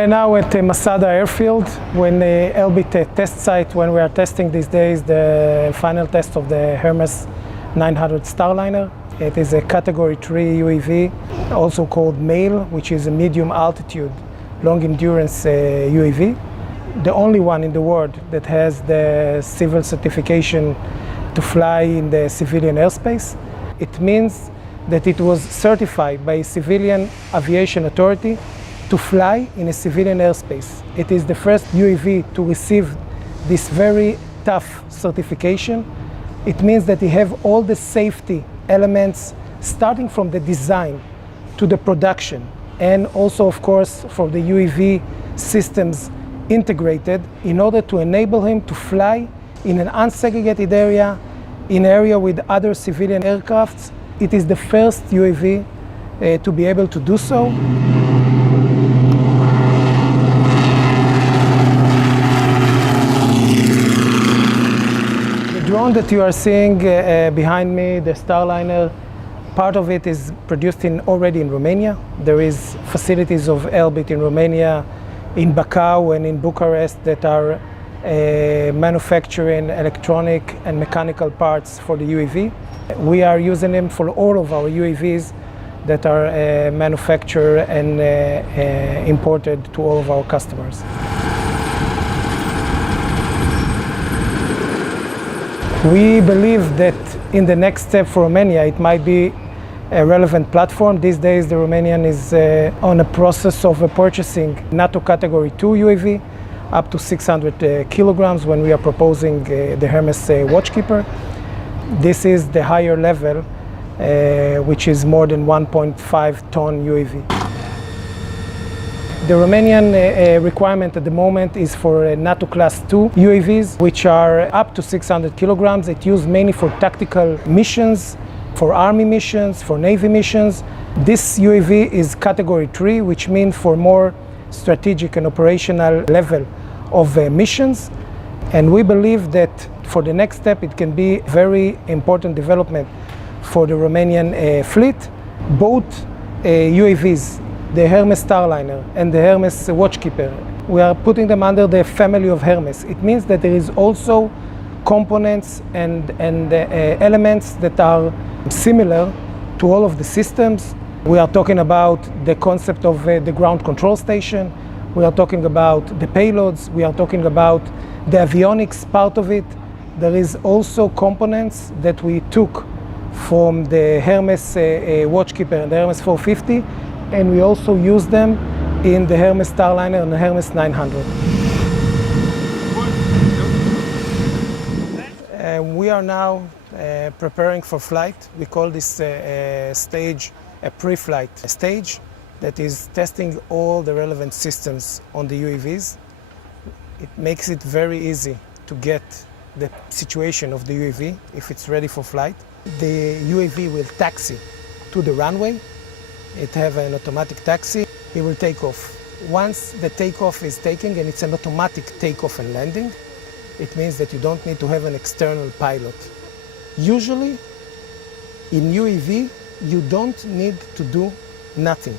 are now at Masada Airfield, when the Elbit test site, when we are testing these days the final test of the Hermes 900 Starliner. It is a Category 3 UAV, also called MALE, which is a medium altitude, long endurance UAV. The only one in the world that has the civil certification to fly in the civilian airspace. It means that it was certified by a civilian aviation authority to fly in a civilian airspace. It is the first UAV to receive this very tough certification. It means that they have all the safety elements, starting from the design to the production, and also, of course, for the UAV systems integrated in order to enable him to fly in an unsegregated area, in an area with other civilian aircrafts. It is the first UAV to be able to do so. The drone that you are seeing behind me, the Starliner, part of it is produced already in Romania. There is facilities of Elbit in Romania, in Bacău and in Bucharest that are manufacturing electronic and mechanical parts for the UAV. We are using them for all of our UAVs that are manufactured and imported to all of our customers. We believe that in the next step for Romania, it might be a relevant platform. These days, the Romanian is on a process of purchasing NATO Category 2 UAV, up to 600 kilograms when we are proposing the Hermes Watchkeeper. This is the higher level, which is more than 1.5 ton UAV. The Romanian requirement at the moment is for NATO Class 2 UAVs, which are up to 600 kilograms. It's used mainly for tactical missions, for Army missions, for Navy missions. This UAV is Category 3, which means for more strategic and operational level of missions. And we believe that for the next step, it can be a very important development for the Romanian fleet. Both UAVs, the Hermes Starliner and the Hermes Watchkeeper, we are putting them under the family of Hermes. It means that there is also components and elements that are similar to all of the systems. We are talking about the concept of the ground control station. We are talking about the payloads. We are talking about the avionics part of it. There is also components that we took from the Hermes Watchkeeper and the Hermes 450, and we also use them in the Hermes Starliner and the Hermes 900. We are now preparing for flight. We call this stage a pre-flight stage that is testing all the relevant systems on the UAVs. It makes it very easy to get the situation of the UAV if it's ready for flight. The UAV will taxi to the runway. It has an automatic taxi. It will take off. Once the takeoff is taken, and it's an automatic takeoff and landing, it means that you don't need to have an external pilot. Usually, in UAV, you don't need to do nothing.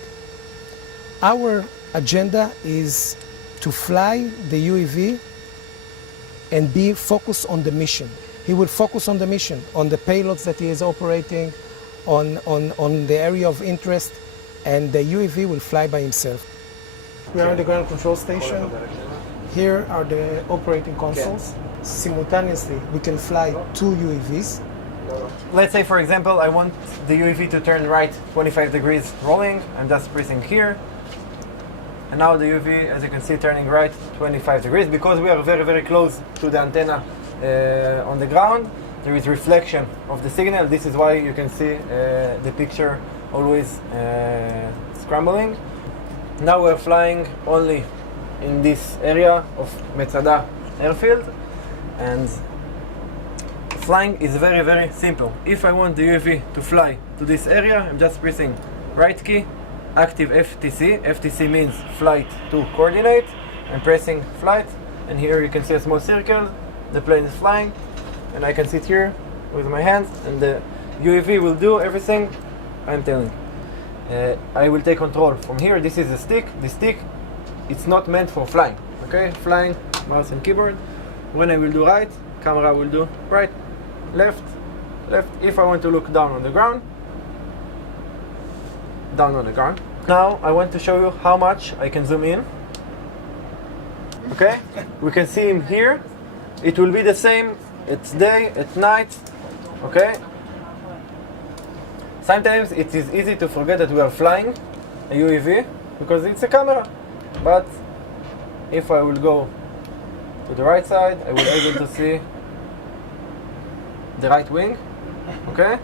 Our agenda is to fly the UAV and be focused on the mission. He will focus on the mission, on the payloads that he is operating, on the area of interest, and the UAV will fly by himself. We are in the ground control station. Here are the operating consoles. Simultaneously, we can fly two UAVs. Let's say, for example, I want the UAV to turn right 25 degrees rolling. I'm just pressing here. And now the UAV, as you can see, turning right 25 degrees. Because we are very, very close to the antenna on the ground, there is reflection of the signal. This is why you can see the picture always scrambling. Now we're flying only in this area of Masada Airfield. And flying is very, very simple. If I want the UAV to fly to this area, I'm just pressing right key, active FTC. FTC means flight to coordinate. I'm pressing flight, and here you can see a small circle. The plane is flying, and I can sit here with my hands, and the UAV will do everything I'm telling. I will take control from here. This is the stick. The stick it's not meant for flying. Okay, flying, mouse and keyboard. When I will do right, camera will do right, left, left. If I want to look down on the ground, down on the ground. Now I want to show you how much I can zoom in. Okay, we can see him here. It will be the same. It's day, at night. Okay. Sometimes it is easy to forget that we are flying a UAV because it's a camera. But if I will go to the right side, I will be able to see the right wing. Okay.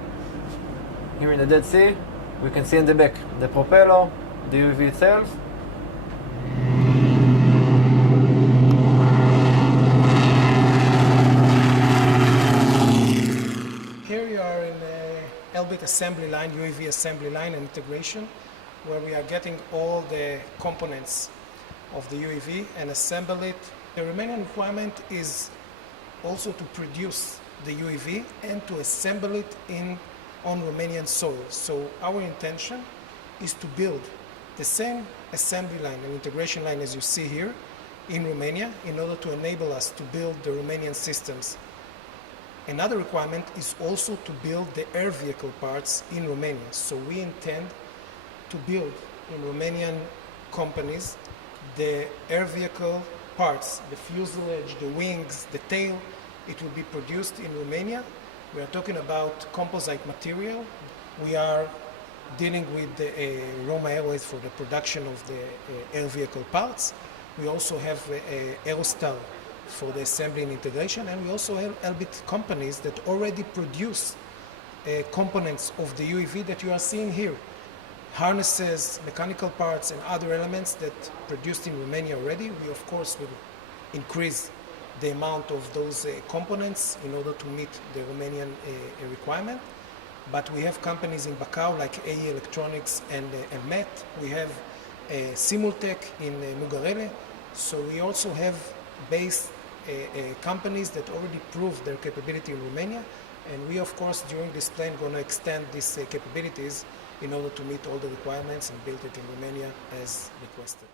Here in the Dead Sea, we can see in the back the propeller, the UAV itself. Here you are in the Elbit assembly line, UAV assembly line and integration, where we are getting all the components of the UAV and assemble it. The Romanian requirement is also to produce the UAV and to assemble it on Romanian soil. So our intention is to build the same assembly line and integration line as you see here in Romania in order to enable us to build the Romanian systems. Another requirement is also to build the air vehicle parts in Romania. So we intend to build in Romanian companies the air vehicle parts, the fuselage, the wings, the tail. It will be produced in Romania. We are talking about composite material. We are dealing with the Roma Airways for the production of the air vehicle parts. We also have Aerostar for the assembly and integration, and we also have Elbit companies that already produce components of the UAV that you are seeing here. Harnesses, mechanical parts, and other elements that produced in Romania already. We of course will increase the amount of those components in order to meet the Romanian requirement. But we have companies in Bacău like AE Electronics and Met. We have Simultech in Mugarele. So we also have base companies that already proved their capability in Romania. And we, of course, during this plan, going to extend these capabilities in order to meet all the requirements and build it in Romania as requested.